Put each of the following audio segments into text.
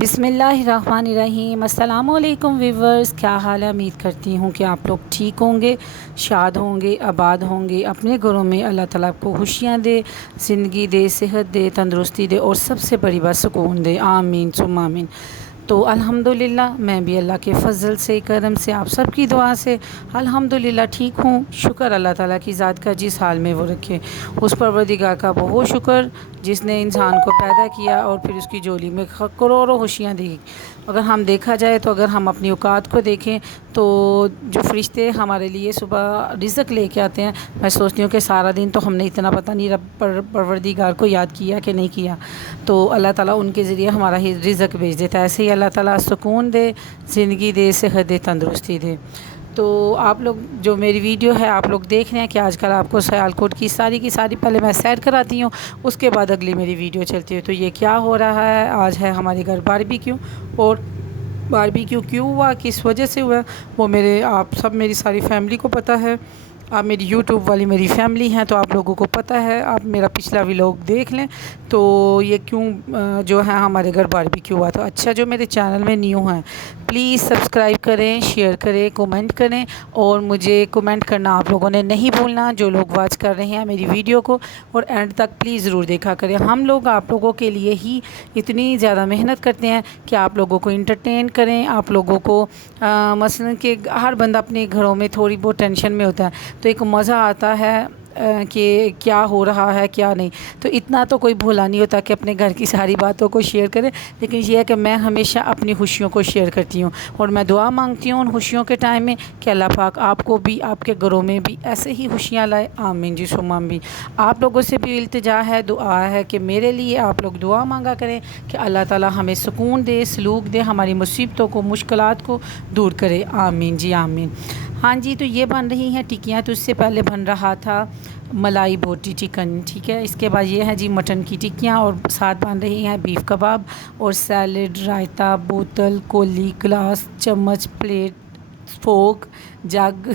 بسم اللہ الرحمن الرحیم۔ السلام علیکم ویورز، کیا حال ہے؟ امید کرتی ہوں کہ آپ لوگ ٹھیک ہوں گے، شاد ہوں گے، آباد ہوں گے۔ اپنے گھروں میں اللہ تعالیٰ کو خوشیاں دے، زندگی دے، صحت دے، تندرستی دے اور سب سے بڑی بات سکون دے، آمین ثم آمین۔ تو الحمدللہ میں بھی اللہ کے فضل سے، کرم سے، آپ سب کی دعا سے الحمدللہ ٹھیک ہوں۔ شکر اللہ تعالیٰ کی ذات کا، جس حال میں وہ رکھے، اس پروردگار کا بہت شکر جس نے انسان کو پیدا کیا اور پھر اس کی جولی میں کروڑوں خوشیاں دی۔ اگر ہم دیکھا جائے تو اگر ہم اپنی اوقات کو دیکھیں تو جو فرشتے ہمارے لیے صبح رزق لے کے آتے ہیں، میں سوچتی ہوں کہ سارا دن تو ہم نے اتنا پتہ نہیں رب پروردگار کو یاد کیا کہ نہیں کیا، تو اللہ تعالیٰ ان کے ذریعے ہمارا ہی رزق بھیج دیتا ہے۔ ایسے ہی اللہ تعالیٰ سکون دے، زندگی دے، صحت دے، تندرستی دے۔ تو آپ لوگ جو میری ویڈیو ہے آپ لوگ دیکھ رہے ہیں کہ آج کل آپ کو سیالکوٹ کی ساری پہلے میں سیر کراتی ہوں، اس کے بعد اگلی میری ویڈیو چلتی ہے۔ تو یہ کیا ہو رہا ہے؟ آج ہے ہمارے گھر باربیکیو، اور باربیکیو کیوں ہوا، کس وجہ سے ہوا، وہ آپ سب میری ساری فیملی کو پتہ ہے۔ آپ میری یوٹیوب والی میری فیملی ہیں تو آپ لوگوں کو پتہ ہے، آپ میرا پچھلا ولاگ دیکھ لیں تو یہ کیوں جو ہے ہمارے گھر باربیکیو ہوا۔ تو اچھا، جو میرے چینل میں نیو ہیں پلیز سبسکرائب کریں، شیئر کریں، کومنٹ کریں، اور مجھے کومنٹ کرنا آپ لوگوں نے نہیں بھولنا، جو لوگ واچ کر رہے ہیں میری ویڈیو کو، اور اینڈ تک پلیز ضرور دیکھا کریں۔ ہم لوگ آپ لوگوں کے لیے ہی اتنی زیادہ محنت کرتے ہیں کہ آپ لوگوں کو انٹرٹین کریں، آپ لوگوں کو مثلا کہ ہر بندہ اپنے گھروں میں تھوڑی بہت ٹینشن میں ہوتا ہے، تو ایک مزہ آتا ہے کہ کیا ہو رہا ہے کیا نہیں، تو اتنا تو کوئی بھولا نہیں ہوتا کہ اپنے گھر کی ساری باتوں کو شیئر کرے، لیکن یہ ہے کہ میں ہمیشہ اپنی خوشیوں کو شیئر کرتی ہوں، اور میں دعا مانگتی ہوں ان خوشیوں کے ٹائم میں کہ اللہ پاک آپ کو بھی، آپ کے گھروں میں بھی ایسے ہی خوشیاں لائے، آمین جی ثم آمین۔ آپ لوگوں سے بھی التجا ہے، دعا ہے کہ میرے لیے آپ لوگ دعا مانگا کریں کہ اللہ تعالیٰ ہمیں سکون دے، سلوک دے، ہماری مصیبتوں کو، مشکلات کو دور کرے، آمین جی آمین۔ ہاں جی، تو یہ بن رہی ہیں ٹکیاں، تو اس سے پہلے بن رہا تھا ملائی بوٹی چکن، ٹھیک ہے۔ اس کے بعد یہ ہے جی مٹن کی ٹکیاں، اور ساتھ بن رہی ہیں بیف کباب اور سیلڈ، رائتا، بوتل، کولی، گلاس، چمچ، پلیٹ، فورک، جگ۔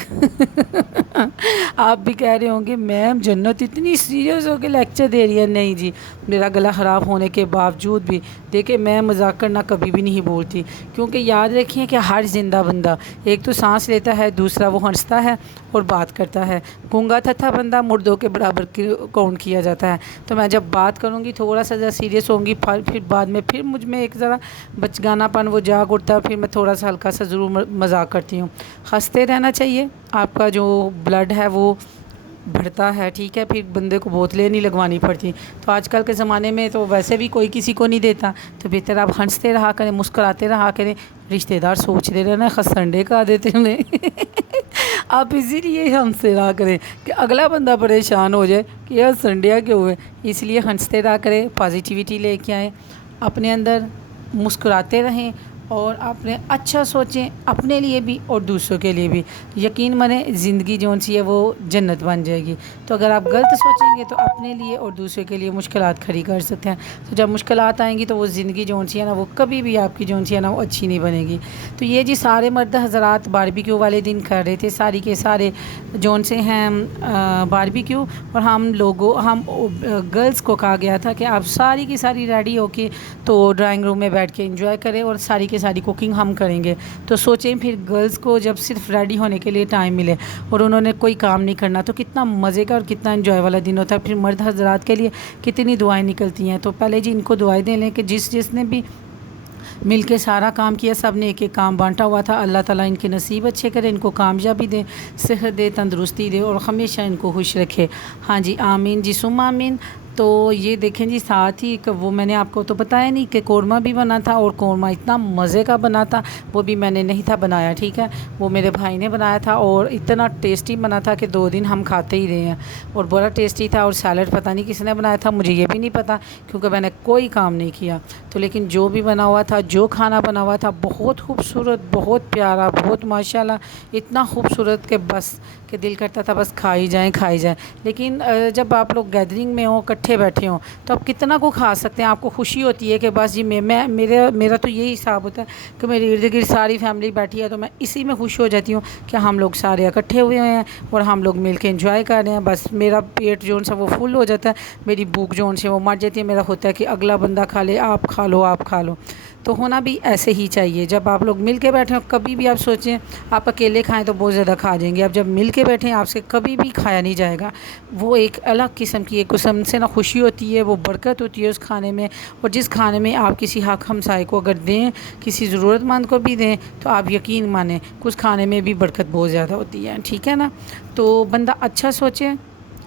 آپ بھی کہہ رہے ہوں گے میم جنت اتنی سیریس ہو کے لیکچر دے رہی ہے۔ نہیں جی، میرا گلا خراب ہونے کے باوجود بھی دیکھیں میں مذاق کرنا کبھی بھی نہیں بولتی، کیونکہ یاد رکھیں کہ ہر زندہ بندہ ایک تو سانس لیتا ہے، دوسرا وہ ہنستا ہے اور بات کرتا ہے۔ گونگا تھا بندہ مردوں کے برابر کاؤنٹ کیا جاتا ہے۔ تو میں جب بات کروں گی تھوڑا سا سیریس ہوں گی، پھر بعد میں پھر مجھ میں ایک ذرا بچگانا پن وہ جاگ اٹھتا ہے، پھر میں تھوڑا سا ہلکا سا ضرور مذاق کرتی ہوں۔ ہنستے رہنا چاہیے، آپ کا جو بلڈ ہے وہ بڑھتا ہے، ٹھیک ہے، پھر بندے کو بوتلیں نہیں لگوانی پڑتی۔ تو آج کل کے زمانے میں تو ویسے بھی کوئی کسی کو نہیں دیتا، تو بہتر آپ ہنستے رہا کریں، مسکراتے رہا کریں۔ رشتہ دار سوچتے رہنا خسنڈے کا دیتے انہیں۔ آپ اسی لیے ہنستے رہا کریں کہ اگلا بندہ پریشان ہو جائے کہ یار سنڈیا کیوں ہوئے، اس لیے ہنستے رہا کریں، پازیٹیوٹی لے کے آئیں اپنے اندر، مسکراتے رہیں، اور اپنے اچھا سوچیں اپنے لیے بھی اور دوسروں کے لیے بھی۔ یقین مانیں زندگی جو سی ہے وہ جنت بن جائے گی۔ تو اگر آپ غلط سوچیں گے تو اپنے لیے اور دوسرے کے لیے مشکلات کھڑی کر سکتے ہیں، تو جب مشکلات آئیں گی تو وہ زندگی جو سی ہے نا وہ کبھی بھی آپ کی جو سی ہے نا وہ اچھی نہیں بنے گی۔ تو یہ جی سارے مرد حضرات باربیکیو والے دن کر رہے تھے، ساری کے سارے جون سے ہیں باربیکیو، اور ہم گرلز کو کہا گیا تھا کہ آپ ساری کی ساری ریڈی ہو کے تو ڈرائنگ روم میں بیٹھ کے انجوائے کریں، اور ساری کی ساری کوکنگ ہم کریں گے۔ تو سوچیں پھر گرلز کو جب صرف ریڈی ہونے کے لیے ٹائم ملے اور انہوں نے کوئی کام نہیں کرنا تو کتنا مزے کا اور کتنا انجوائے والا دن ہوتا ہے۔ پھر مرد حضرات کے لیے کتنی دعائیں نکلتی ہیں، تو پہلے جی ان کو دعائیں دے لیں کہ جس نے بھی مل کے سارا کام کیا، سب نے ایک ایک کام بانٹا ہوا تھا، اللہ تعالیٰ ان کے نصیب اچھے کرے، ان کو کامیابی دے، صحت دے، تندرستی دے، اور ہمیشہ ان کو خوش رکھے، ہاں جی آمین جی ثم آمین۔ تو یہ دیکھیں جی ساتھ ہی وہ میں نے آپ کو تو بتایا نہیں کہ قورمہ بھی بنا تھا، اور قورمہ اتنا مزے کا بنا تھا، وہ بھی میں نے نہیں تھا بنایا، ٹھیک ہے، وہ میرے بھائی نے بنایا تھا، اور اتنا ٹیسٹی بنا تھا کہ 2 دن ہم کھاتے ہی رہے ہیں، اور بڑا ٹیسٹی تھا۔ اور سیلڈ پتہ نہیں کس نے بنایا تھا، مجھے یہ بھی نہیں پتہ کیونکہ میں نے کوئی کام نہیں کیا، تو لیکن جو بھی بنا ہوا تھا، جو کھانا بنا ہوا تھا بہت خوبصورت، بہت پیارا، بہت ماشاءاللہ، اتنا خوبصورت کہ بس کہ دل کرتا تھا بس کھائی جائیں کھائی جائیں۔ لیکن جب آپ لوگ گیدرنگ میں ہوں، اکٹھے بیٹھے ہوں، تو آپ کتنا کو کھا سکتے ہیں، آپ کو خوشی ہوتی ہے کہ بس جی میرا تو یہی حساب ہوتا ہے کہ میری ارد گرد ساری فیملی بیٹھی ہے، تو میں اسی میں خوش ہو جاتی ہوں کہ ہم لوگ سارے اکٹھے ہوئے ہیں اور ہم لوگ مل کے انجوائے کر رہے ہیں، بس میرا پیٹ جو سا وہ فل ہو جاتا ہے، میری بھوک جو سے وہ مر جاتی ہے، میرا ہوتا ہے کہ اگلا بندہ کھا لے، آپ کھا لو آپ کھا لو۔ تو ہونا بھی ایسے ہی چاہیے. جب آپ لوگ مل کے بیٹھیں, کبھی بھی آپ سوچیں آپ اکیلے کھائیں تو بہت زیادہ کھا جائیں گے, اب جب مل کے بیٹھیں آپ سے کبھی بھی کھایا نہیں جائے گا. وہ ایک الگ قسم کی ایک قسم سے نا خوشی ہوتی ہے, وہ برکت ہوتی ہے اس کھانے میں. اور جس کھانے میں آپ کسی حق ہمسائے کو اگر دیں, کسی ضرورت مند کو بھی دیں, تو آپ یقین مانیں کچھ کھانے میں بھی برکت بہت زیادہ ہوتی ہے. ٹھیک ہے نا. تو بندہ اچھا سوچے,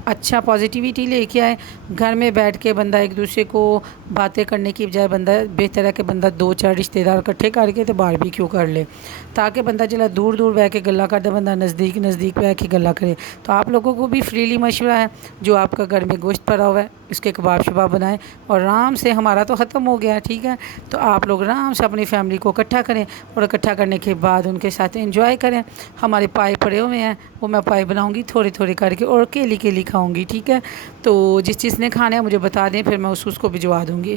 اچھا پازیٹیوٹی لے کے آئے. گھر میں بیٹھ کے بندہ ایک دوسرے کو باتیں کرنے کی بجائے بندہ بہتر ہے کہ بندہ 2-4 رشتہ دار اکٹھے کر کے تو باربیکیو کر لے, تاکہ بندہ چلا دور دور بیٹھ کے گلا کرتا, بندہ نزدیک نزدیک بیٹھ کے گلا کرے. تو آپ لوگوں کو بھی فریلی مشورہ ہے, جو آپ کا گھر میں گوشت پڑا ہوا ہے اس کے کباب شباب بنائیں, اور آرام سے. ہمارا تو ختم ہو گیا, ٹھیک ہے, تو آپ لوگ آرام سے اپنی فیملی کو اکٹھا کریں, اور اکٹھا کرنے کے بعد ان کے ساتھ انجوائے کریں. ہمارے پائے پڑے ہوئے ہیں, وہ میں پائے بناؤں گی تھوڑے تھوڑے کر کے, اور کیلی کیلی کھاؤں گی. ٹھیک ہے, تو جس چیز نے کھانا ہے مجھے بتا دیں, پھر میں اس کو بھجوا دوں گی.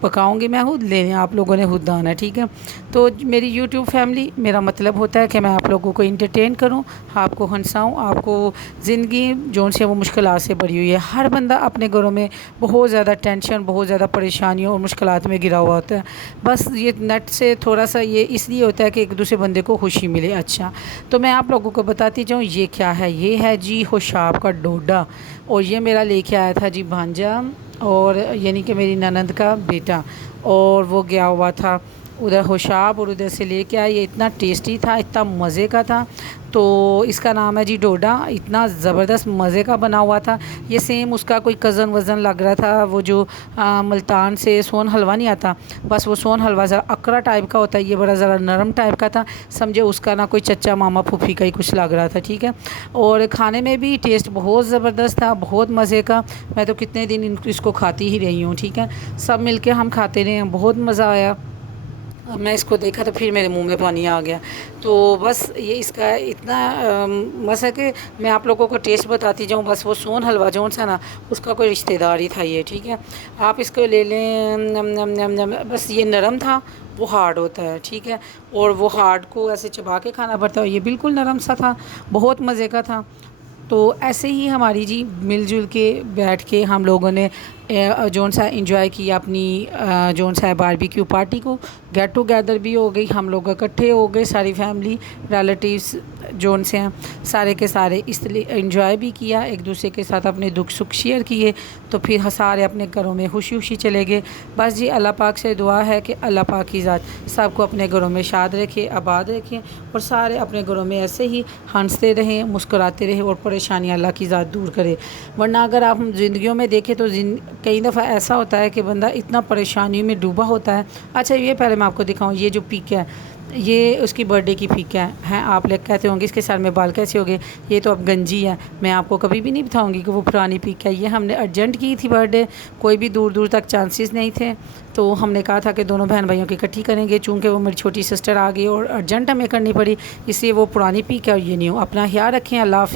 پکاؤں گی میں خود, لینے آپ لوگوں نے خود آنا ہے. ٹھیک ہے, تو میری یوٹیوب فیملی, میرا مطلب ہوتا ہے کہ میں آپ لوگوں کو انٹرٹین کروں, آپ کو ہنساؤں. آپ کو زندگی جو سے وہ مشکلات سے بھری ہوئی ہے. ہر بندہ اپنے گھروں میں بہت زیادہ ٹینشن, بہت زیادہ پریشانیوں اور مشکلات میں گرا ہوا ہوتا ہے. بس یہ نیٹ سے تھوڑا سا یہ اس لیے ہوتا ہے کہ ایک دوسرے بندے کو خوشی ملے. اچھا, تو میں آپ لوگوں کو بتاتی جاؤں یہ کیا ہے. یہ ہے جی خوشاب کا ڈوڈا, اور یہ میرا لے کے آیا تھا جی بھانجا, اور یعنی کہ میری نند کا بیٹا, اور وہ گیا ہوا تھا ادھر خوشاب, اور ادھر سے لے کے آیا. یہ اتنا ٹیسٹی تھا, اتنا مزے کا تھا. تو اس کا نام ہے جی ڈوڈا. اتنا زبردست مزے کا بنا ہوا تھا. یہ سیم اس کا کوئی کزن وزن لگ رہا تھا, وہ جو ملتان سے سون حلوہ نہیں آتا, بس وہ سون حلوہ ذرا اکڑا ٹائپ کا ہوتا ہے, یہ بڑا ذرا نرم ٹائپ کا تھا. سمجھے اس کا نا کوئی چچا ماما پھوپھی کا ہی کچھ لگ رہا تھا. ٹھیک ہے, اور کھانے میں بھی ٹیسٹ بہت زبردست تھا, بہت مزے کا. میں تو کتنے دن اس کو کھاتی ہی رہی ہوں. ٹھیک ہے, سب مل کے ہم کھاتے رہے ہیں, بہت مزہ آیا. اب میں اس کو دیکھا تو پھر میرے منہ میں پانی آ گیا. تو بس یہ اس کا اتنا مزہ کہ میں آپ لوگوں کو ٹیسٹ بتاتی جاؤں. بس وہ سون حلوہ جو سا نا اس کا کوئی رشتہ دار ہی تھا یہ. ٹھیک ہے, آپ اس کو لے لیں. نم نم نم نم, بس یہ نرم تھا, وہ ہارڈ ہوتا ہے. ٹھیک ہے, اور وہ ہارڈ کو ایسے چبا کے کھانا پڑتا ہے. یہ بالکل نرم سا تھا, بہت مزے کا تھا. تو ایسے ہی ہماری جی مل جل کے بیٹھ کے ہم لوگوں نے جون سا انجوائے کیا اپنی جون سا باربیکیو پارٹی کو. گیٹ ٹوگیدر بھی ہو گئی, ہم لوگ اکٹھے ہو گئے, ساری فیملی ریلیٹیوز جون سے ہیں سارے کے سارے, اس لیے انجوائے بھی کیا, ایک دوسرے کے ساتھ اپنے دکھ سکھ شیئر کیے. تو پھر سارے اپنے گھروں میں خوشی خوشی چلے گئے. بس جی اللہ پاک سے دعا ہے کہ اللہ پاک کی ذات سب کو اپنے گھروں میں شاد رکھے, آباد رکھے, اور سارے اپنے گھروں میں ایسے ہی ہنستے رہیں, مسکراتے رہیں, اور پریشانیاں اللہ کی ذات دور کرے. ورنہ اگر آپ زندگیوں میں دیکھیں تو کئی دفعہ ایسا ہوتا ہے کہ بندہ اتنا پریشانیوں میں ڈوبا ہوتا ہے. اچھا, یہ پہلے میں آپ کو دکھاؤں, یہ جو پک ہے یہ اس کی برتھ ڈے کی پک ہے. آپ لوگ کہتے ہوں گے اس کے سر میں بال کیسے ہو گئے, یہ تو اب گنجی ہے. میں آپ کو کبھی بھی نہیں بتاؤں گی کہ وہ پرانی پک ہے. یہ ہم نے ارجنٹ کی تھی برتھ ڈے, کوئی بھی دور دور تک چانسز نہیں تھے. تو ہم نے کہا تھا کہ دونوں بہن بھائیوں کی اکٹھی کریں گے, چونکہ وہ میری چھوٹی سسٹر آ گئی اور ارجنٹ ہمیں کرنی پڑی, اس لیے وہ پرانی پک ہے. اور یہ نہیں ہو. اپنا خیال رکھیں. اللہ حافظ.